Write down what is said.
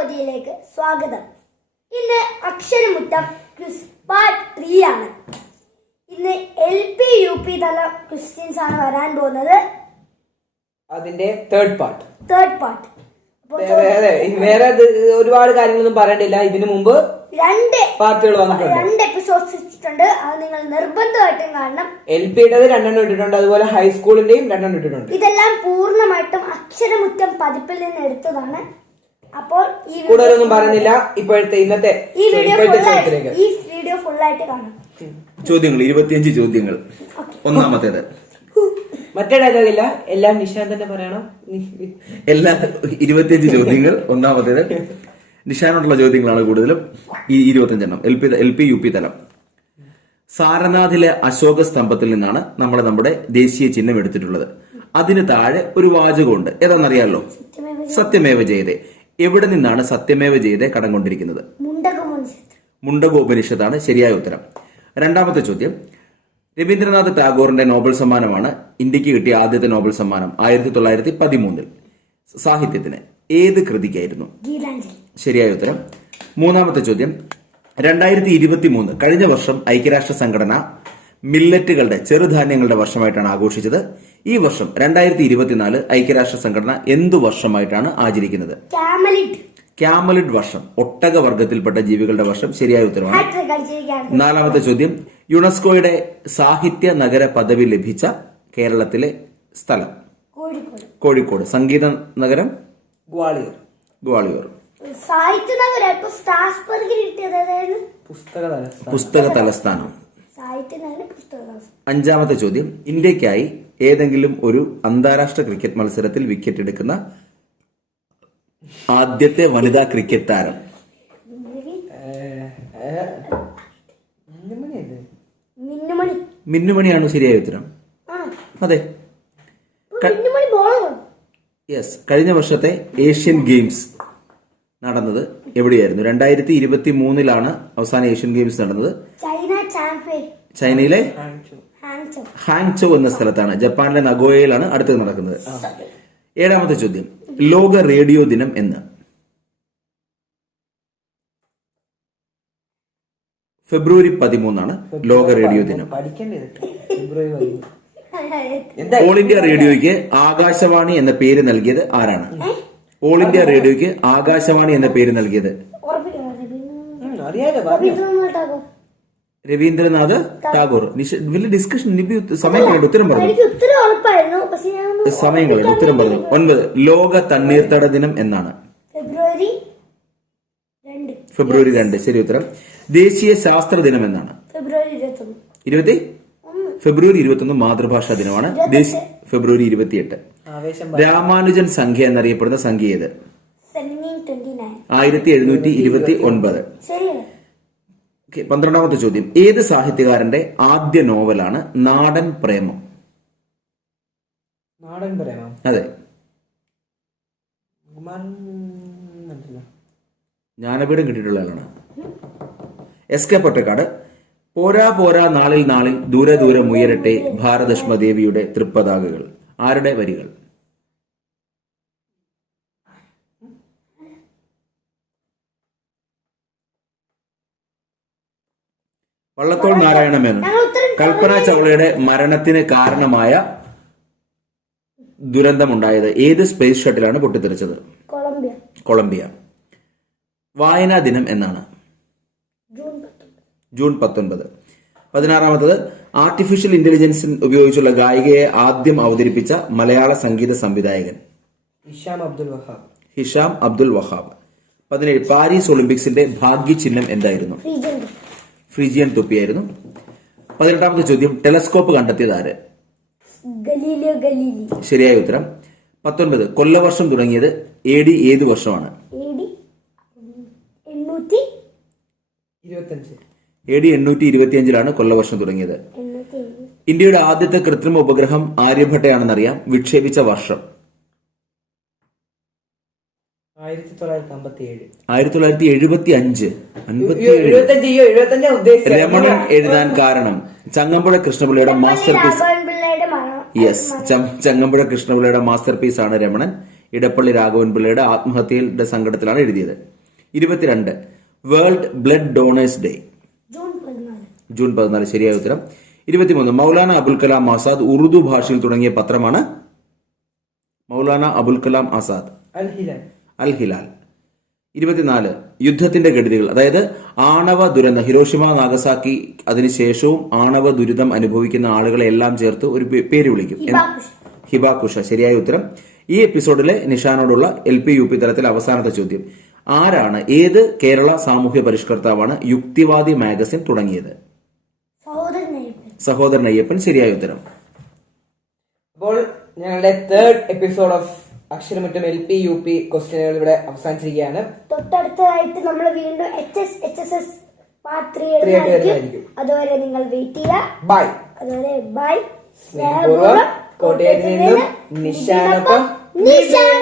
പൊതിയിലേക്ക് സ്വാഗതം. ഇന്ന് അക്ഷരമുറ്റം quiz part three ആണ്. ഇന്ന് എൽ പി യു പി തല ക്വസ്റ്റ്യൻസ് ആണ് വരാൻ പോകുന്നത്. അതിന്റെ തേർഡ് പാർട്ട് തേർഡ് പാർട്ട് വേറെ ഒരുപാട് കാര്യങ്ങളൊന്നും പറയണ്ടില്ല ഇതിനു മുമ്പ് രണ്ട് പാർട്ടുകൾ വന്നിട്ടുണ്ട്. രണ്ട് എപ്പിസോഡ്സ് ഇട്ടിട്ടുണ്ട് അത് നിങ്ങൾ നിർബന്ധമായിട്ടും കാണണം. എൽ പിയുടേത് രണ്ടെണ്ണം ഇട്ടിട്ടുണ്ട്. അതുപോലെ ഹൈസ്കൂളിന്റെയും രണ്ടെണ്ണം ഇട്ടിട്ടുണ്ട്. ഇതെല്ലാം പൂർണമായിട്ടും അക്ഷരമുറ്റം പതിപ്പിൽ നിന്ന് എടുത്തതാണ്. അപ്പോൾ ഈ കൂടുതലൊന്നും പറയുന്നില്ല. ഇപ്പോഴത്തെ ഇന്നത്തെ ഈ വീഡിയോ ഫുള്ളായിട്ട് ഈ വീഡിയോ ഫുള്ളായിട്ട് കാണാം. ചോദ്യങ്ങൾ ഇരുപത്തിയഞ്ച് ചോദ്യങ്ങൾ. ഒന്നാമത്തേത്. മറ്റേ ഡയലോഗ് ഇല്ല എല്ലാം നിഷാൻ തന്നെ പറയണം. എല്ലാ ഇരുപത്തിയഞ്ച് ചോദ്യങ്ങൾ. ഒന്നാമത്തേത് നിഷാനോടുള്ള ചോദ്യങ്ങളാണ് കൂടുതലും. ഈ ഇരുപത്തിയഞ്ചെണ്ണം. L P L P U P തലം. സാരനാഥിലെ അശോക സ്തംഭത്തിൽ നിന്നാണ് നമ്മൾ നമ്മുടെ ദേശീയ ചിഹ്നം എടുത്തിട്ടുള്ളത്. അതിന് താഴെ ഒരു വാചകമുണ്ട്. ഏതാണെന്നറിയാമല്ലോ സത്യമേവ ജയതേ. എവിടെ നിന്നാണ് സത്യമേവ ജയതെ കടം കൊണ്ടിരിക്കുന്നത് മുണ്ടകോപനിഷത്താണ് ശരിയായ ഉത്തരം. രണ്ടാമത്തെ ചോദ്യം. രവീന്ദ്രനാഥ് ടാഗോറിന്റെ നോബൽ സമ്മാനമാണ് ഇന്ത്യയ്ക്ക് കിട്ടിയ ആദ്യത്തെ നോബൽ സമ്മാനം ആയിരത്തി തൊള്ളായിരത്തി പതിമൂന്നിൽ സാഹിത്യത്തിന് ഏത് കൃതിക്കായിരുന്നു? ശരിയായ ഉത്തരം. മൂന്നാമത്തെ ചോദ്യം. രണ്ടായിരത്തി ഇരുപത്തി മൂന്ന് കഴിഞ്ഞ വർഷം ഐക്യരാഷ്ട്ര സംഘടന മില്ലറ്റുകളുടെ ചെറുധാന്യങ്ങളുടെ വർഷമായിട്ടാണ് ആഘോഷിച്ചത്. ഈ വർഷം രണ്ടായിരത്തി ഇരുപത്തിനാല് ഐക്യരാഷ്ട്ര സംഘടന എന്തു വർഷമായിട്ടാണ് ആചരിക്കുന്നത്? ക്യാമലിഡ്. വർഷം ഒട്ടക വർഗത്തിൽപ്പെട്ട ജീവികളുടെ വർഷം. ശരിയായ ഉത്തരമാണ്. നാലാമത്തെ ചോദ്യം യുനെസ്കോയുടെ സാഹിത്യ നഗര പദവി ലഭിച്ച കേരളത്തിലെ സ്ഥലം? കോഴിക്കോട്. കോഴിക്കോട്. സംഗീത നഗരം? ഗ്വാളിയർ. ഗ്വാളിയർ. സാഹിത്യ നഗരം പുസ്തക തലസ്ഥാനം. അഞ്ചാമത്തെ ചോദ്യം. ഇന്ത്യക്കായി ഏതെങ്കിലും ഒരു അന്താരാഷ്ട്ര ക്രിക്കറ്റ് മത്സരത്തിൽ വിക്കറ്റ് എടുക്കുന്ന ആദ്യത്തെ വനിതാ ക്രിക്കറ്റ് താരം? മിന്നുമണിയാണ് ശരിയായ ഉത്തരം? അതെ. യെസ് കഴിഞ്ഞ വർഷത്തെ ഏഷ്യൻ ഗെയിംസ് നടന്നത് എവിടെയായിരുന്നു? രണ്ടായിരത്തി ഇരുപത്തി മൂന്നിലാണ് അവസാന ഏഷ്യൻ ഗെയിംസ് നടന്നത്. China champion. ചൈനയിലെ. ഹാങ്ചോ. എന്ന സ്ഥലത്താണ്. ജപ്പാനിലെ നഗോയയിലാണ് അടുത്തത് നടക്കുന്നത്. ഏഴാമത്തെ ചോദ്യം. ലോക റേഡിയോ ദിനം എന്ന്. ഫെബ്രുവരി പതിമൂന്നാണ് ലോക റേഡിയോ ദിനം. ഓൾ ഇന്ത്യ റേഡിയോയ്ക്ക് ആകാശവാണി എന്ന പേര് നൽകിയത് ആരാണ്? ഓൾ ഇന്ത്യ റേഡിയോയ്ക്ക് ആകാശവാണി എന്ന പേര് നൽകിയത്. അറിയാലോ രവീന്ദ്രനാഥ് ടാഗോർ. വലിയ ഡിസ്കഷൻ നിബി സമയം കളയണ്ട ഉത്തരം പറഞ്ഞു. സമയം കളയണ്ട ഉത്തരം പറഞ്ഞു. ഒൻപത് ലോക തണ്ണീർത്തട ദിനം എന്നാണ്. ഫെബ്രുവരി രണ്ട്. ഫെബ്രുവരി രണ്ട് ശരി ഉത്തരം. ദേശീയ ശാസ്ത്ര ദിനം എന്നാണ്. ഫെബ്രുവരി ഇരുപത്തൊന്ന്. ഇരുപത്തി? ഒന്ന്. ഫെബ്രുവരി ഇരുപത്തൊന്ന് മാതൃഭാഷാ ദിനമാണ്. ദേശീയ ഫെബ്രുവരി ഇരുപത്തിയെട്ട്. ആവേശം രാമാനുജൻ സംഖ്യ എന്നറിയപ്പെടുന്ന സംഖ്യ ഏത്? ആയിരത്തി എഴുന്നൂറ്റി ഇരുപത്തി ഒൻപത്. ഓക്കേ, പന്ത്രണ്ടാമത്തെ ചോദ്യം. ഏത് സാഹിത്യകാരന്റെ ആദ്യ നോവലാണ് നാടൻ പ്രേമം? നാടൻ പ്രേമം? അതെ. ജ്ഞാനപീഠം കിട്ടിയിട്ടുള്ള ആളാണ്. S K Pottekkatt. പോരാ പോരാ നാളിൽ നാളിൽ ദൂരെ ദൂരം ഉയരട്ടെ ഭാരതഷ്മ ദേവിയുടെ തൃപ്പതാകകൾ. ആരുടെ വരികൾ? വള്ളത്തോൾ നാരായണ മേനോൻ കൽപ്പന ചൗളയുടെ മരണത്തിന് കാരണമായ ദുരന്തമുണ്ടായത് ഏത് സ്പേസ് ഷട്ടിലാണ് പൊട്ടിത്തെറിച്ചത്? കൊളംബിയ. കൊളംബിയ. വായനാ ദിനം എന്നാണ്. ജൂൺ പത്തൊൻപത് പതിനാറാമത്തത് ആർട്ടിഫിഷ്യൽ ഇന്റലിജൻസ് ഉപയോഗിച്ചുള്ള ഗായികയെ ആദ്യം അവതരിപ്പിച്ച മലയാള സംഗീത സംവിധായകൻ. ഹിഷാം അബ്ദുൽ വഹാബ്. ഹിഷാം അബ്ദുൽ വഹാബ്. പതിനേഴ് പാരീസ് ഒളിമ്പിക്സിന്റെ ഭാഗ്യ ചിഹ്നം എന്തായിരുന്നു ഫ്രീജിയൻ തൊപ്പിയായിരുന്നു. പതിനെട്ടാമത്തെ ചോദ്യം ടെലസ്കോപ്പ് കണ്ടെത്തിയത് ആര്? Galileo Galilei. ശരിയായ ഉത്തരം പത്തൊൻപത്. കൊല്ലവർഷം തുടങ്ങിയത് എ ഡി ഏത് വർഷമാണ്? എ ഡി എണ്ണൂറ്റി ഇരുപത്തഞ്ച്. എ ഡി എണ്ണൂറ്റി ഇരുപത്തിയഞ്ചിലാണ് കൊല്ലവർഷം തുടങ്ങിയത്. ഇന്ത്യയുടെ ആദ്യത്തെ കൃത്രിമ ഉപഗ്രഹം ആര്യഭട്ടയാണെന്നറിയാം വിക്ഷേപിച്ച വർഷം. ആയിരത്തി തൊള്ളായിരത്തി അമ്പത്തി ഏഴ് ആയിരത്തി തൊള്ളായിരത്തി എഴുപത്തി അഞ്ച് അൻപത്തി ഏഴ് എഴുപത്തഞ്ച് അയ്യോ എഴുപത്തഞ്ചാ ഉദ്ദേശിച്ചത് രമണൻ എഴുതാൻ കാരണം ചങ്ങമ്പുഴ കൃഷ്ണപിള്ളയുടെ മാസ്റ്റർ പീസ് യെസ് ചങ്ങമ്പുഴ കൃഷ്ണപിള്ളയുടെ മാസ്റ്റർ പീസ് ആണ് രമണൻ. ഇടപ്പള്ളി രാഘവൻ പിള്ളയുടെ ആത്മഹത്യയുടെ സങ്കടത്തിലാണ് എഴുതിയത്. ഇരുപത്തിരണ്ട്. World Blood Donors Day. June പതിനാല്. ജൂൺ പതിനാല്. ശരിയായ ഉത്തരം. ഇരുപത്തിമൂന്ന്. മൗലാന അബുൽ കലാം ആസാദ് ഉറുദു ഭാഷയിൽ തുടങ്ങിയ പത്രമാണ് മൗലാന അബുൽ കലാം ആസാദ്. അൽ ഹിലാൽ. അൽ ഹിലാൽ ഇരുപത്തിനാല് യുദ്ധത്തിന്റെ ഗതികൾ അതായത് ആണവ ദുരന്ത. ഹിരോഷിമ നാഗസാക്കി അതിനുശേഷവും ആണവ ദുരിതം അനുഭവിക്കുന്ന ആളുകളെ എല്ലാം ചേർത്ത് ഒരു പേര് വിളിക്കും. ഹിബാക്കുഷ. ശരിയായ ഉത്തരം? ഈ എപ്പിസോഡിലെ നിഷാനോടുള്ള എൽ പി യു പി തലത്തിൽ അവസാനത്തെ ചോദ്യം. ആരാണ് ഏത് കേരള സാമൂഹ്യ പരിഷ്കർത്താവാണ് യുക്തിവാദി മാഗസിൻ തുടങ്ങിയത്? സഹോദരൻ അയ്യപ്പൻ സഹോദരൻ അയ്യപ്പൻ ശരിയായ ഉത്തരം. അപ്പോൾ ഞങ്ങളുടെ third episode of Aksharamuttam L P U P ക്വസ്റ്റ്യനുകൾ ഇവിടെ അവസാനിച്ചിരിക്കുകയാണ്. തൊട്ടടുത്തതായിട്ട് നമ്മൾ വീണ്ടും H S H S S part. അതുവരെ നിങ്ങൾ വെയിറ്റ് ചെയ്യുക. ബൈ അതുവരെ ബൈ സ്നേഹപൂർവം കോട്ടയത്തിൽ നിന്നും നിശാനൊപ്പം നിഷാൻ